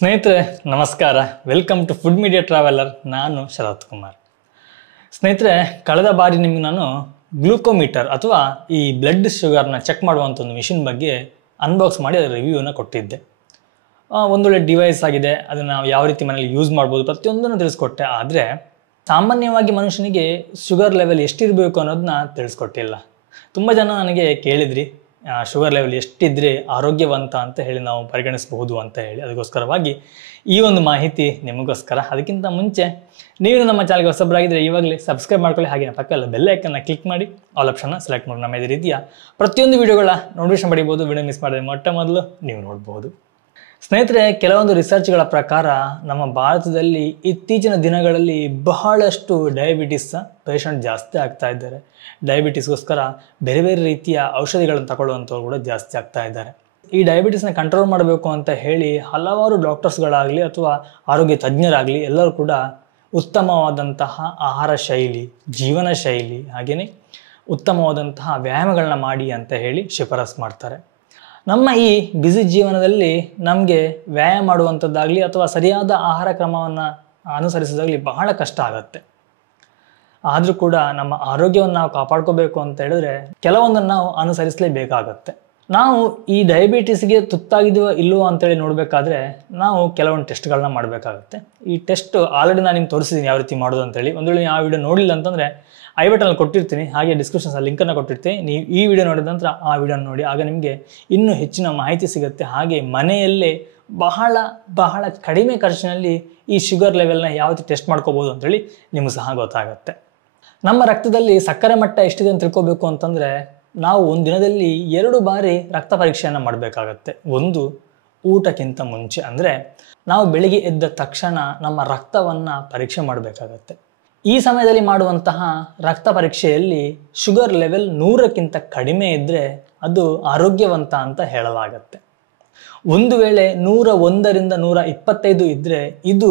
ಸ್ನೇಹಿತರೆ ನಮಸ್ಕಾರ, welcome to food media traveller. ನಾನು ಶರತ್ ಕುಮಾರ್. ಸ್ನೇಹಿತರೆ, ಕಳೆದ ಬಾರಿ ನಿಮಗೆ ನಾನು ಗ್ಲೂಕೋಮೀಟರ್ ಅಥವಾ ಈ ಬ್ಲಡ್ ಶುಗರ್ನ ಚೆಕ್ ಮಾಡುವಂಥ ಒಂದು ಮಿಷಿನ್ ಬಗ್ಗೆ ಅನ್ಬಾಕ್ಸ್ ಮಾಡಿ ಅದರ ರಿವ್ಯೂನ ಕೊಟ್ಟಿದ್ದೆ. ಒಂದೊಳ್ಳೆ ಡಿವೈಸ್ ಆಗಿದೆ, ಅದನ್ನು ನಾವು ಯಾವ ರೀತಿ ಮನೇಲಿ ಯೂಸ್ ಮಾಡ್ಬೋದು ಪ್ರತಿಯೊಂದನ್ನು ತಿಳಿಸ್ಕೊಟ್ಟೆ. ಆದರೆ ಸಾಮಾನ್ಯವಾಗಿ ಮನುಷ್ಯನಿಗೆ ಶುಗರ್ ಲೆವೆಲ್ ಎಷ್ಟಿರಬೇಕು ಅನ್ನೋದನ್ನ ತಿಳಿಸ್ಕೊಟ್ಟಿಲ್ಲ. ತುಂಬ ಜನ ನನಗೆ ಕೇಳಿದ್ರಿ, ಶುಗರ್ ಲೆವೆಲ್ ಎಷ್ಟಿದ್ರೆ ಆರೋಗ್ಯವಂತ ಅಂತ ಹೇಳಿ ನಾವು ಪರಿಗಣಿಸಬಹುದು ಅಂತ ಹೇಳಿ. ಅದಕ್ಕೋಸ್ಕರವಾಗಿ ಈ ಒಂದು ಮಾಹಿತಿ ನಿಮಗೋಸ್ಕರ. ಅದಕ್ಕಿಂತ ಮುಂಚೆ ನೀವು ನಮ್ಮ ಚಾನಲ್ಗೆ ಹೊಸಬರಾಗಿದ್ದರೆ ಇವಾಗಲೇ ಸಬ್ಸ್ಕ್ರೈಬ್ ಮಾಡ್ಕೊಳ್ಳಿ. ಹಾಗೆ ಪಕ್ಕದಲ್ಲಿ ಬೆಲ್ ಐಕನ್ನ ಕ್ಲಿಕ್ ಮಾಡಿ ಆಲ್ ಆಪ್ಷನ್ನ ಸೆಲೆಕ್ಟ್ ಮಾಡಿ ನಮ್ಮ ಇದೇ ರೀತಿಯ ಪ್ರತಿಯೊಂದು ವಿಡಿಯೋಗಳ ನೋಟಿಫಿಕೇಶನ್ ಪಡಿಬೋದು. ವಿಡಿಯೋ ಮಿಸ್ ಮಾಡಿದ್ರೆ ಮೊಟ್ಟ ಮೊದಲು ನೀವು ನೋಡ್ಬೋದು. ಸ್ನೇಹಿತರೆ, ಕೆಲವೊಂದು ರಿಸರ್ಚ್ಗಳ ಪ್ರಕಾರ ನಮ್ಮ ಭಾರತದಲ್ಲಿ ಇತ್ತೀಚಿನ ದಿನಗಳಲ್ಲಿ ಬಹಳಷ್ಟು ಡಯಾಬಿಟಿಸ್ ಪೇಷಂಟ್ ಜಾಸ್ತಿ ಆಗ್ತಾ ಇದ್ದಾರೆ. ಡಯಾಬಿಟಿಸ್ಗೋಸ್ಕರ ಬೇರೆ ಬೇರೆ ರೀತಿಯ ಔಷಧಿಗಳನ್ನು ತಗೊಳ್ಳುವಂಥವ್ರು ಕೂಡ ಜಾಸ್ತಿ ಆಗ್ತಾ ಇದ್ದಾರೆ. ಈ ಡಯಾಬಿಟಿಸ್ನ ಕಂಟ್ರೋಲ್ ಮಾಡಬೇಕು ಅಂತ ಹೇಳಿ ಹಲವಾರು ಡಾಕ್ಟರ್ಸ್ಗಳಾಗಲಿ ಅಥವಾ ಆರೋಗ್ಯ ತಜ್ಞರಾಗಲಿ ಎಲ್ಲರೂ ಕೂಡ ಉತ್ತಮವಾದಂತಹ ಆಹಾರ ಶೈಲಿ, ಜೀವನ ಶೈಲಿ, ಹಾಗೆಯೇ ಉತ್ತಮವಾದಂತಹ ವ್ಯಾಯಾಮಗಳನ್ನ ಮಾಡಿ ಅಂತ ಹೇಳಿ ಶಿಫಾರಸು ಮಾಡ್ತಾರೆ. ನಮ್ಮ ಈ ಬ್ಯುಸಿ ಜೀವನದಲ್ಲಿ ನಮಗೆ ವ್ಯಾಯಾಮ ಮಾಡುವಂಥದ್ದಾಗಲಿ ಅಥವಾ ಸರಿಯಾದ ಆಹಾರ ಕ್ರಮವನ್ನು ಅನುಸರಿಸೋದಾಗಲಿ ಬಹಳ ಕಷ್ಟ ಆಗುತ್ತೆ. ಆದರೂ ಕೂಡ ನಮ್ಮ ಆರೋಗ್ಯವನ್ನು ನಾವು ಕಾಪಾಡ್ಕೋಬೇಕು ಅಂತ ಹೇಳಿದ್ರೆ ಕೆಲವೊಂದನ್ನು ನಾವು ಅನುಸರಿಸಲೇಬೇಕಾಗತ್ತೆ. ನಾವು ಈ ಡಯಾಬಿಟಿಸ್ಗೆ ತುತ್ತಾಗಿದೆಯೋ ಇಲ್ಲವೋ ಅಂತೇಳಿ ನೋಡಬೇಕಾದ್ರೆ ನಾವು ಕೆಲವೊಂದು ಟೆಸ್ಟ್ಗಳನ್ನ ಮಾಡಬೇಕಾಗತ್ತೆ. ಈ ಟೆಸ್ಟ್ ಆಲ್ರೆಡಿ ನಾನು ನಿಮ್ಗೆ ತೋರಿಸಿದ್ದೀನಿ ಯಾವ ರೀತಿ ಮಾಡೋದು ಅಂತೇಳಿ. ಒಂದು ವೇಳೆ ಆ ವಿಡಿಯೋ ನೋಡಲಿಲ್ಲ ಅಂತಂದರೆ ಐ ಬಟನಲ್ಲಿ ಕೊಟ್ಟಿರ್ತೀನಿ, ಹಾಗೆ ಡಿಸ್ಕ್ರಿಪ್ಷನ್ಸಲ್ಲಿ ಲಿಂಕನ್ನು ಕೊಟ್ಟಿರ್ತೀನಿ. ನೀವು ಈ ವಿಡಿಯೋ ನೋಡಿದ ನಂತರ ಆ ವಿಡಿಯೋನ ನೋಡಿ, ಆಗ ನಿಮಗೆ ಇನ್ನೂ ಹೆಚ್ಚಿನ ಮಾಹಿತಿ ಸಿಗುತ್ತೆ. ಹಾಗೆ ಮನೆಯಲ್ಲೇ ಬಹಳ ಕಡಿಮೆ ಖರ್ಚಿನಲ್ಲಿ ಈ ಶುಗರ್ ಲೆವೆಲ್ನ ಯಾವ ರೀತಿ ಟೆಸ್ಟ್ ಮಾಡ್ಕೋಬೋದು ಅಂತೇಳಿ ನಿಮಗೆ ಸಹ ಗೊತ್ತಾಗುತ್ತೆ. ನಮ್ಮ ರಕ್ತದಲ್ಲಿ ಸಕ್ಕರೆ ಮಟ್ಟ ಎಷ್ಟಿದೆ ಅಂತ ತಿಳ್ಕೊಬೇಕು ಅಂತಂದರೆ ನಾವು ಒಂದು ದಿನದಲ್ಲಿ 2 ಬಾರಿ ರಕ್ತ ಪರೀಕ್ಷೆಯನ್ನು ಮಾಡಬೇಕಾಗತ್ತೆ. ಒಂದು ಊಟಕ್ಕಿಂತ ಮುಂಚೆ, ಅಂದರೆ ನಾವು ಬೆಳಿಗ್ಗೆ ಎದ್ದ ತಕ್ಷಣ ನಮ್ಮ ರಕ್ತವನ್ನು ಪರೀಕ್ಷೆ ಮಾಡಬೇಕಾಗತ್ತೆ. ಈ ಸಮಯದಲ್ಲಿ ಮಾಡುವಂತಹ ರಕ್ತ ಪರೀಕ್ಷೆಯಲ್ಲಿ ಶುಗರ್ ಲೆವೆಲ್ 100ಕ್ಕಿಂತ ಕಡಿಮೆ ಇದ್ದರೆ ಅದು ಆರೋಗ್ಯವಂತ ಅಂತ ಹೇಳಲಾಗತ್ತೆ. ಒಂದು ವೇಳೆ 101ರಿಂದ 125 ಇದ್ದರೆ ಇದು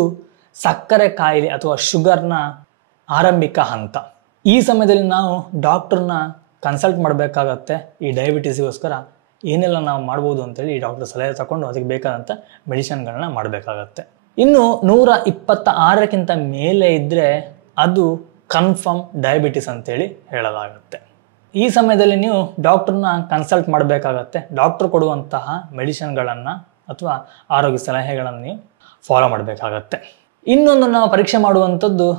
ಸಕ್ಕರೆ ಕಾಯಿಲೆ ಅಥವಾ ಶುಗರ್ನ ಆರಂಭಿಕ ಹಂತ. ಈ ಸಮಯದಲ್ಲಿ ನಾವು ಡಾಕ್ಟ್ರನ್ನ ಕನ್ಸಲ್ಟ್ ಮಾಡಬೇಕಾಗತ್ತೆ. ಈ ಡಯಾಬಿಟಿಸ್ಗೋಸ್ಕರ ಏನೆಲ್ಲ ನಾವು ಮಾಡ್ಬೋದು ಅಂತೇಳಿ ಈ ಡಾಕ್ಟರ್ ಸಲಹೆ ತಗೊಂಡು ಅದಕ್ಕೆ ಬೇಕಾದಂಥ ಮೆಡಿಸಿನ್ಗಳನ್ನ ಮಾಡಬೇಕಾಗತ್ತೆ. ಇನ್ನು 126ಕ್ಕಿಂತ ಮೇಲೆ ಇದ್ದರೆ ಅದು ಕನ್ಫರ್ಮ್ ಡಯಾಬಿಟಿಸ್ ಅಂತೇಳಿ ಹೇಳಲಾಗುತ್ತೆ. ಈ ಸಮಯದಲ್ಲಿ ನೀವು ಡಾಕ್ಟ್ರನ್ನ ಕನ್ಸಲ್ಟ್ ಮಾಡಬೇಕಾಗತ್ತೆ. ಡಾಕ್ಟ್ರ್ ಕೊಡುವಂತಹ ಮೆಡಿಸಿನ್ಗಳನ್ನು ಅಥವಾ ಆರೋಗ್ಯ ಸಲಹೆಗಳನ್ನು ನೀವು ಫಾಲೋ ಮಾಡಬೇಕಾಗತ್ತೆ. ಇನ್ನೊಂದು ನಾವು ಪರೀಕ್ಷೆ ಮಾಡುವಂಥದ್ದು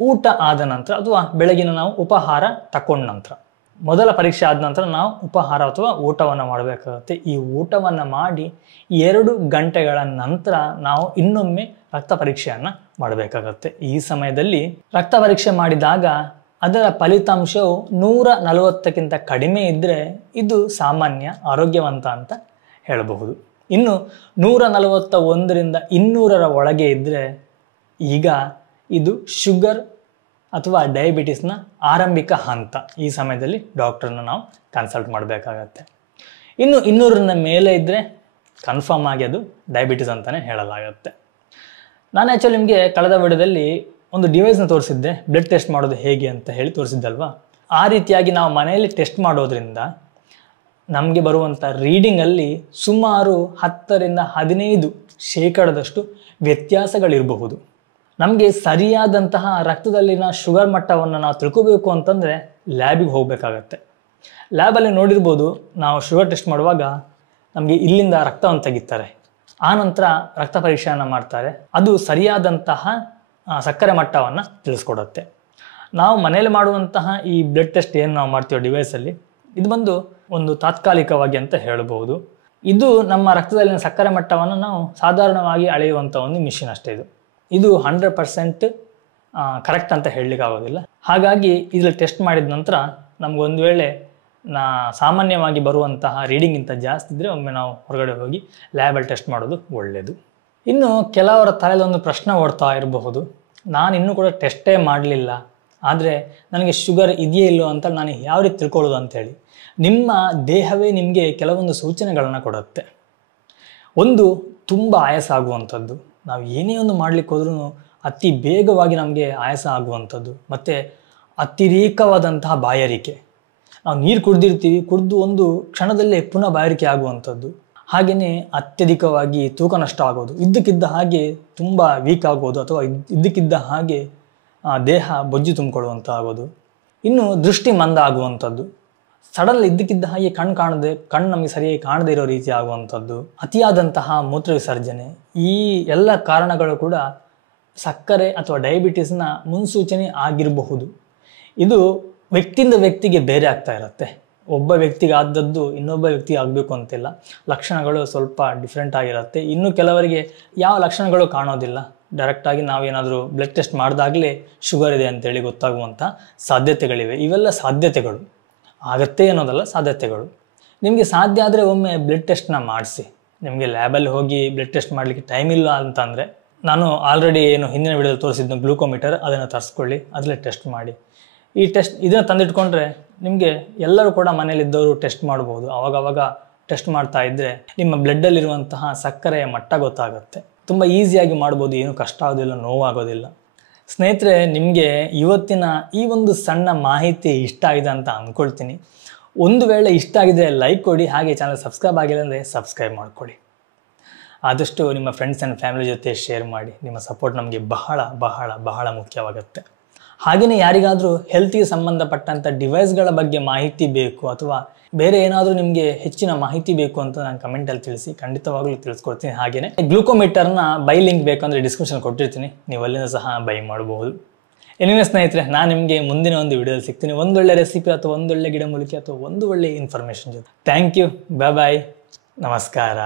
ಊಟ ಆದ ನಂತರ ಅಥವಾ ಬೆಳಗಿನ ನಾವು ಉಪಹಾರ ತಗೊಂಡ ನಂತರ. ಮೊದಲ ಪರೀಕ್ಷೆ ಆದ ನಂತರ ನಾವು ಉಪಹಾರ ಅಥವಾ ಊಟವನ್ನು ಮಾಡಬೇಕಾಗತ್ತೆ. ಈ ಊಟವನ್ನು ಮಾಡಿ 2 ಗಂಟೆಗಳ ನಂತರ ನಾವು ಇನ್ನೊಮ್ಮೆ ರಕ್ತ ಪರೀಕ್ಷೆಯನ್ನು ಮಾಡಬೇಕಾಗತ್ತೆ. ಈ ಸಮಯದಲ್ಲಿ ರಕ್ತ ಪರೀಕ್ಷೆ ಮಾಡಿದಾಗ ಅದರ ಫಲಿತಾಂಶವು 140ಕ್ಕಿಂತ ಕಡಿಮೆ ಇದ್ದರೆ ಇದು ಸಾಮಾನ್ಯ ಆರೋಗ್ಯವಂತ ಅಂತ ಹೇಳಬಹುದು. ಇನ್ನು 141ರಿಂದ 200ರ ಒಳಗೆ ಇದ್ದರೆ ಈಗ ಇದು ಶುಗರ್ ಅಥವಾ ಡಯಾಬಿಟಿಸ್ನ ಆರಂಭಿಕ ಹಂತ. ಈ ಸಮಯದಲ್ಲಿ ಡಾಕ್ಟ್ರನ್ನ ನಾವು ಕನ್ಸಲ್ಟ್ ಮಾಡಬೇಕಾಗತ್ತೆ. ಇನ್ನು 200ರ ಮೇಲೆ ಇದ್ದರೆ ಕನ್ಫರ್ಮ್ ಆಗಿ ಅದು ಡಯಾಬಿಟಿಸ್ ಅಂತಲೇ ಹೇಳಲಾಗುತ್ತೆ. ನಾನು ಆ್ಯಕ್ಚುಲಿ ನಿಮಗೆ ಕಳೆದ ವಿಡಿಯೋದಲ್ಲಿ ಒಂದು ಡಿವೈಸ್ನ ತೋರಿಸಿದ್ದೆ, ಬ್ಲಡ್ ಟೆಸ್ಟ್ ಮಾಡೋದು ಹೇಗೆ ಅಂತ ಹೇಳಿ ತೋರಿಸಿದ್ದಲ್ವಾ. ಆ ರೀತಿಯಾಗಿ ನಾವು ಮನೆಯಲ್ಲಿ ಟೆಸ್ಟ್ ಮಾಡೋದ್ರಿಂದ ನಮಗೆ ಬರುವಂಥ ರೀಡಿಂಗಲ್ಲಿ ಸುಮಾರು 10ರಿಂದ 15% ವ್ಯತ್ಯಾಸಗಳಿರಬಹುದು. ನಮಗೆ ಸರಿಯಾದಂತಹ ರಕ್ತದಲ್ಲಿನ ಶುಗರ್ ಮಟ್ಟವನ್ನು ನಾವು ತಿಳ್ಕೋಬೇಕು ಅಂತಂದರೆ ಲ್ಯಾಬಿಗೆ ಹೋಗಬೇಕಾಗತ್ತೆ. ಲ್ಯಾಬಲ್ಲಿ ನೋಡಿರ್ಬೋದು, ನಾವು ಶುಗರ್ ಟೆಸ್ಟ್ ಮಾಡುವಾಗ ನಮಗೆ ಇಲ್ಲಿಂದ ರಕ್ತವನ್ನು ತೆಗಿತಾರೆ, ಆನಂತರ ರಕ್ತ ಪರೀಕ್ಷೆಯನ್ನು ಮಾಡ್ತಾರೆ. ಅದು ಸರಿಯಾದಂತಹ ಸಕ್ಕರೆ ಮಟ್ಟವನ್ನು ತಿಳಿಸ್ಕೊಡುತ್ತೆ. ನಾವು ಮನೇಲಿ ಮಾಡುವಂತಹ ಈ ಬ್ಲಡ್ ಟೆಸ್ಟ್ ಏನು ನಾವು ಮಾಡ್ತೀವಿ ಡಿವೈಸಲ್ಲಿ, ಇದು ಬಂದು ಒಂದು ತಾತ್ಕಾಲಿಕವಾಗಿ ಅಂತ ಹೇಳಬಹುದು. ಇದು ನಮ್ಮ ರಕ್ತದಲ್ಲಿನ ಸಕ್ಕರೆ ಮಟ್ಟವನ್ನು ನಾವು ಸಾಧಾರಣವಾಗಿ ಅಳೆಯುವಂಥ ಒಂದು ಮಿಷಿನ್ ಅಷ್ಟೇ. ಇದು 100% ಕರೆಕ್ಟ್ ಅಂತ ಹೇಳಲಿಕ್ಕೆ ಆಗೋದಿಲ್ಲ. ಹಾಗಾಗಿ ಇದರಲ್ಲಿ ಟೆಸ್ಟ್ ಮಾಡಿದ ನಂತರ ನಮಗೊಂದು ವೇಳೆ ಸಾಮಾನ್ಯವಾಗಿ ಬರುವಂತಹ ರೀಡಿಂಗಿಂತ ಜಾಸ್ತಿ ಇದ್ದರೆ ಒಮ್ಮೆ ನಾವು ಹೊರಗಡೆ ಹೋಗಿ ಲ್ಯಾಬಲ್ಲಿ ಟೆಸ್ಟ್ ಮಾಡೋದು ಒಳ್ಳೆಯದು. ಇನ್ನು ಕೆಲವರ ತಲೆಯಲ್ಲಿ ಒಂದು ಪ್ರಶ್ನೆ ಓಡ್ತಾ ಇರಬಹುದು, ನಾನು ಇನ್ನೂ ಕೂಡ ಟೆಸ್ಟೇ ಮಾಡಲಿಲ್ಲ, ಆದರೆ ನನಗೆ ಶುಗರ್ ಇದೆಯೇ ಇಲ್ಲೋ ಅಂತ ನಾನು ಯಾವ ರೀತಿ ತಿಳ್ಕೊಳ್ಳೋದು ಅಂಥೇಳಿ. ನಿಮ್ಮ ದೇಹವೇ ನಿಮಗೆ ಕೆಲವೊಂದು ಸೂಚನೆಗಳನ್ನು ಕೊಡುತ್ತೆ. ಒಂದು, ತುಂಬ ಆಯಾಸ ಆಗುವಂಥದ್ದು. ನಾವು ಏನೇ ಒಂದು ಮಾಡಲಿಕ್ಕೆ ಹೋದ್ರೂ ಅತಿ ಬೇಗವಾಗಿ ನಮಗೆ ಆಯಾಸ ಆಗುವಂಥದ್ದು. ಮತ್ತು ಅತಿರೇಕವಾದಂತಹ ಬಾಯಾರಿಕೆ. ನಾವು ನೀರು ಕುಡಿದಿರ್ತೀವಿ, ಕುಡಿದು ಒಂದು ಕ್ಷಣದಲ್ಲೇ ಪುನಃ ಬಾಯಾರಿಕೆ ಆಗುವಂಥದ್ದು. ಹಾಗೆಯೇ ಅತ್ಯಧಿಕವಾಗಿ ತೂಕ ನಷ್ಟ ಆಗೋದು, ಇದ್ದಕ್ಕಿದ್ದ ಹಾಗೆ ತುಂಬ ವೀಕ್ ಆಗೋದು ಅಥವಾ ಇದ್ದಕ್ಕಿದ್ದ ಹಾಗೆ ದೇಹ ಬೊಜ್ಜು ತುಂಬಿಕೊಳ್ಳುವಂಥ ಆಗೋದು. ಇನ್ನು ದೃಷ್ಟಿ ಮಂದ ಆಗುವಂಥದ್ದು, ಸಡನ್ ಇದ್ದಕ್ಕಿದ್ದ ಹಾಗೆ ಕಣ್ಣು ನಮಗೆ ಸರಿಯಾಗಿ ಕಾಣದೇ ಇರೋ ರೀತಿ ಆಗುವಂಥದ್ದು, ಅತಿಯಾದಂತಹ ಮೂತ್ರ ವಿಸರ್ಜನೆ. ಈ ಎಲ್ಲ ಕಾರಣಗಳು ಕೂಡ ಸಕ್ಕರೆ ಅಥವಾ ಡಯಾಬಿಟಿಸ್ನ ಮುನ್ಸೂಚನೆ ಆಗಿರಬಹುದು. ಇದು ವ್ಯಕ್ತಿಯಿಂದ ವ್ಯಕ್ತಿಗೆ ಬೇರೆ ಆಗ್ತಾ ಇರುತ್ತೆ. ಒಬ್ಬ ವ್ಯಕ್ತಿಗೆ ಆದದ್ದು ಇನ್ನೊಬ್ಬ ವ್ಯಕ್ತಿಗೆ ಆಗಬೇಕು ಅಂತಿಲ್ಲ. ಲಕ್ಷಣಗಳು ಸ್ವಲ್ಪ ಡಿಫ್ರೆಂಟ್ ಆಗಿರುತ್ತೆ. ಇನ್ನು ಕೆಲವರಿಗೆ ಯಾವ ಲಕ್ಷಣಗಳು ಕಾಣೋದಿಲ್ಲ. ಡೈರೆಕ್ಟಾಗಿ ನಾವೇನಾದರೂ ಬ್ಲಡ್ ಟೆಸ್ಟ್ ಮಾಡಿದಾಗಲೇ ಶುಗರ್ ಇದೆ ಅಂತೇಳಿ ಗೊತ್ತಾಗುವಂಥ ಸಾಧ್ಯತೆಗಳಿವೆ. ಇವೆಲ್ಲ ಸಾಧ್ಯತೆಗಳು, ಆಗತ್ತೆ ಅನ್ನೋದಲ್ಲ, ಸಾಧ್ಯತೆಗಳು. ನಿಮಗೆ ಸಾಧ್ಯ ಆದರೆ ಒಮ್ಮೆ ಬ್ಲಡ್ ಟೆಸ್ಟ್ನ ಮಾಡಿಸಿ. ನಿಮಗೆ ಲ್ಯಾಬಲ್ಲಿ ಹೋಗಿ ಬ್ಲಡ್ ಟೆಸ್ಟ್ ಮಾಡಲಿಕ್ಕೆ ಟೈಮ್ ಇಲ್ಲ ಅಂತಂದರೆ, ನಾನು ಆಲ್ರೆಡಿ ಹಿಂದಿನ ವಿಡಿಯೋದಲ್ಲಿ ತೋರಿಸಿದ್ದು ಗ್ಲೂಕೋಮೀಟರ್, ಅದನ್ನು ತರಿಸ್ಕೊಳ್ಳಿ, ಅದರಲ್ಲೇ ಟೆಸ್ಟ್ ಮಾಡಿ. ಈ ಇದನ್ನು ತಂದಿಟ್ಕೊಂಡ್ರೆ ನಿಮಗೆ ಎಲ್ಲರೂ ಕೂಡ ಮನೇಲಿದ್ದವರು ಟೆಸ್ಟ್ ಮಾಡ್ಬೋದು. ಆವಾಗವಾಗ ಟೆಸ್ಟ್ ಮಾಡ್ತಾ ಇದ್ದರೆ ನಿಮ್ಮ ಬ್ಲಡ್ಡಲ್ಲಿರುವಂತಹ ಸಕ್ಕರೆಯ ಮಟ್ಟ ಗೊತ್ತಾಗುತ್ತೆ. ತುಂಬ ಈಸಿಯಾಗಿ ಮಾಡ್ಬೋದು, ಏನೂ ಕಷ್ಟ ಆಗೋದಿಲ್ಲ, ನೋವಾಗೋದಿಲ್ಲ. ಸ್ನೇಹಿತರೆ, ನಿಮಗೆ ಇವತ್ತಿನ ಈ ಒಂದು ಸಣ್ಣ ಮಾಹಿತಿ ಇಷ್ಟ ಆಗಿದೆ ಅಂತ ಅಂದ್ಕೊಳ್ತೀನಿ. ಒಂದು ವೇಳೆ ಇಷ್ಟ ಆಗಿದೆ ಲೈಕ್ ಕೊಡಿ, ಹಾಗೆ ಚಾನಲ್ ಸಬ್ಸ್ಕ್ರೈಬ್ ಆಗಿಲ್ಲ ಅಂದರೆ ಸಬ್ಸ್ಕ್ರೈಬ್ ಮಾಡ್ಕೊಳ್ಳಿ. ಆದಷ್ಟು ನಿಮ್ಮ ಫ್ರೆಂಡ್ಸ್ ಆ್ಯಂಡ್ ಫ್ಯಾಮಿಲಿ ಜೊತೆ ಶೇರ್ ಮಾಡಿ. ನಿಮ್ಮ ಸಪೋರ್ಟ್ ನಮಗೆ ಬಹಳ ಬಹಳ ಬಹಳ ಮುಖ್ಯವಾಗುತ್ತೆ. ಹಾಗೆಯೇ ಯಾರಿಗಾದರೂ ಹೆಲ್ತಿಗೆ ಸಂಬಂಧಪಟ್ಟಂಥ ಡಿವೈಸ್ಗಳ ಬಗ್ಗೆ ಮಾಹಿತಿ ಬೇಕು ಅಥವಾ ಬೇರೆ ಏನಾದರೂ ನಿಮಗೆ ಹೆಚ್ಚಿನ ಮಾಹಿತಿ ಬೇಕು ಅಂತ ನಾನು ಕಮೆಂಟಲ್ಲಿ ತಿಳಿಸಿ, ಖಂಡಿತವಾಗ್ಲೂ ತಿಳಿಸ್ಕೊಡ್ತೀನಿ. ಹಾಗೆಯೇ ಗ್ಲೂಕೋಮೀಟರ್ನ ಬೈ ಲಿಂಕ್ ಬೇಕಂದರೆ ಡಿಸ್ಕ್ರಿಪ್ಷನ್ ಕೊಟ್ಟಿರ್ತೀನಿ, ನೀವು ಅಲ್ಲಿಂದ ಸಹ ಬೈ ಮಾಡಬಹುದು. ಏನೇನೇ ಸ್ನೇಹಿತರೆ, ನಾನು ನಿಮಗೆ ಮುಂದಿನ ಒಂದು ವಿಡಿಯೋದಲ್ಲಿ ಸಿಗ್ತೀನಿ, ಒಂದೊಳ್ಳೆ ರೆಸಿಪಿ ಅಥವಾ ಒಂದೊಳ್ಳೆ ಗಿಡಮೂಲಿಕೆ ಅಥವಾ ಒಂದು ಒಳ್ಳೆ ಇನ್ಫಾರ್ಮೇಷನ್ ಜೊತೆ. ಥ್ಯಾಂಕ್ ಯು, ಬಾಯ್ ಬಾಯ್, ನಮಸ್ಕಾರ.